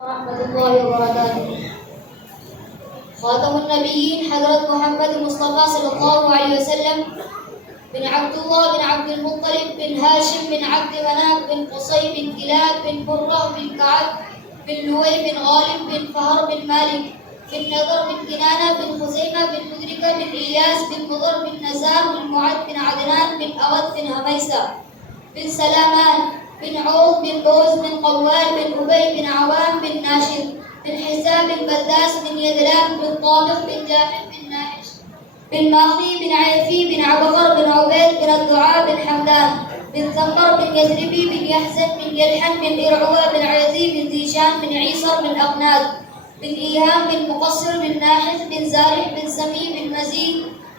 ورحمة الله وبركاته. خاتم النبيين حضرة محمد المصطفى صلى الله عليه وسلم بن عبد الله بن عبد المطلب بن هاشم بن عبد مناف بن قصي بن كلاب بن مرة بن كعب بن لؤي بن غالب بن فهر بن مالك بن نضر بن كنانة بن خزيمة بن مدركة بن إلياس بن مضر بن نزار بن معد بن عدنان بن أود بن هميسة بن سلامان بن عوض بن بوز بن قوال بن أبي بن عوام بن ناشر بن حساب بن بداس بن يدلان بن طالق بن جابر بن ناحش بن ماخي بن عيفي بن عبقر بن عبيد بن الدعاء بن حمدان بن ثمر بن يثربي بن يحزن بن يلحن بن إرعوى بن عيزي بن ذيشان بن عيسر بن أقناد بن إيهام بن مقصر بن ناحث بن زارح بن سمي بن مزيد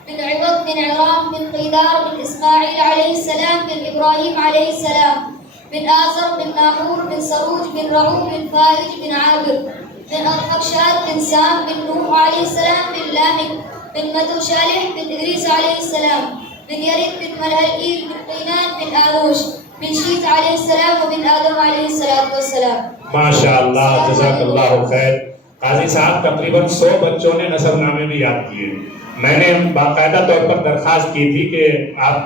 بن عوض بن عرام بن قيدار بن إسماعيل عليه السلام بن إبراهيم عليه السلام بن آزر بن ناحور بن سروج بن رعوب بن فارج بن عابر بن أرخبشاد بن سام بن نوح عليه السلام بن لاحق بن مدو شالح بن إدريس عليه السلام بن يرد بن ملهئيل بن قينان بن آروش بن شيث عليه السلام وبن آدم عليه الصلاة والسلام. माशाअल्लाह, जज़ाकल्लाहु खैर। काजी साहब, तकरीबन 100 बच्चों ने नसबनामे भी याद किए। मैंने बाकायदा तौर पर दरखास्त की थी कि आप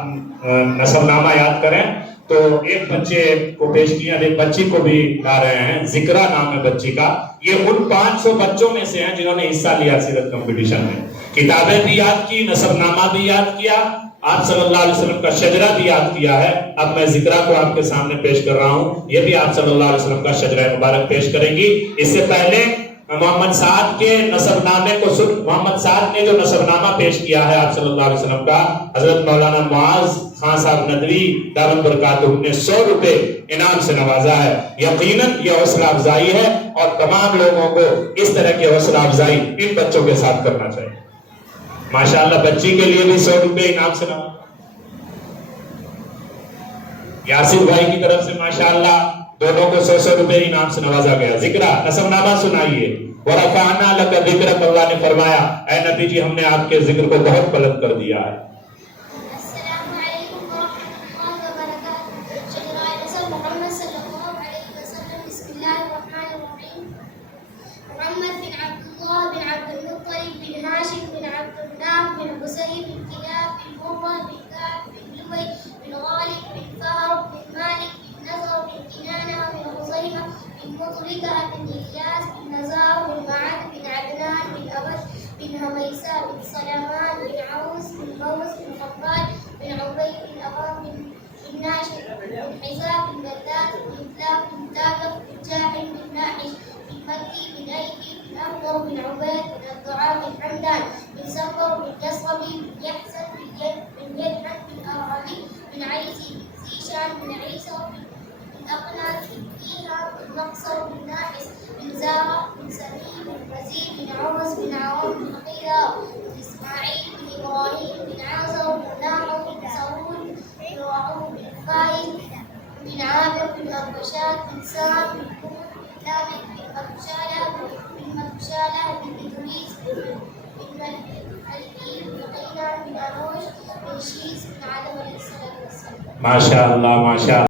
नसबनामा याद करें, तो एक बच्चे को पेश किया, एक बच्ची को भी ला रहे हैं। जिक्रा नाम है बच्ची का। ये उन 500 बच्चों में से हैं जिन्होंने हिस्सा लिया सीरत कंपटीशन में। किताबें भी याद की, नसबनामा भी याद किया, आप सल्लल्लाहु अलैहि वसल्लम का शजरा भी याद किया है। अब मैं जिक्रा को आपके सामने पेश कर रहा हूँ। ये भी आप सल्लल्लाहु अलैहि वसल्लम का शजरा मुबारक पेश करेंगी। इससे पहले मोहम्मद साद के नसबनामे को सुन, मोहम्मद साद ने जो नसबनामा पेश किया है आप सल्लल्लाहु अलैहि वसल्लम का, हजरत मौलाना मुआज खान साहब नदवी दारुल बरकातुहू ने 100 रुपए इनाम से नवाजा है। यकीनन ये हौसला अफजाई है और तमाम लोगों को इस तरह की हौसला अफजाई इन बच्चों के साथ करना चाहिए। माशाअल्लाह, बच्ची के लिए भी 100 रुपए इनाम से नवाजा। यासिर भाई की तरफ से माशाअल्लाह दोनों को 100 रुपए इनाम से नवाजा गया। जिक्रा नसबनामा सुनाइए। वरफ़अना लका ज़िक्रक, अल्लाह ने फरमाया, ऐ नबी जी, हमने आपके जिक्र को बहुत बुलंद कर दिया है। محمد بن عبد الله بن عبد المطلب بن هاشم بن عبد مناف بن قصي بن كلاب بن مرة بن كعب بن لؤي بن غالب بن فهر بن مالك بن نضر بن كنانة بن خزيمة بن مطرقة بن إلياس بن نزار بن معد بن عدنان بن أبد بن هميسة بن سلامان بن عوس بن بوس بن قبال بن عبيد بن أغام بن ناشر بن حساب بن بداس بن كلاب بن تاقف بن جاحل بن ناحش بن مكي بن أيدي بن أمر بن عبيد بن الدعاء بن حمدان بن سفر بن جصبي بن يحسن بن يدحن بن أرعبي بن عيسي بن زيشان بن عيسى بن أقنات بن إيهام بن مقصر بن ناحس بن زارع بن سمي بن وزير بن عوز بن عوام بن قيدار بن إسماعيل بن إبراهيم بن عازر بن ناحر بن سرور بن رعوب بن فايز بن عامر بن أربشاد بن سام بن كوت بن ثابت بن مكشالة بن إدريس بن ملكي بن قينان بن أروش بن شيس بن عدم عليه الصلاة والسلام. माशाअल्लाह, माशाअल्लाह।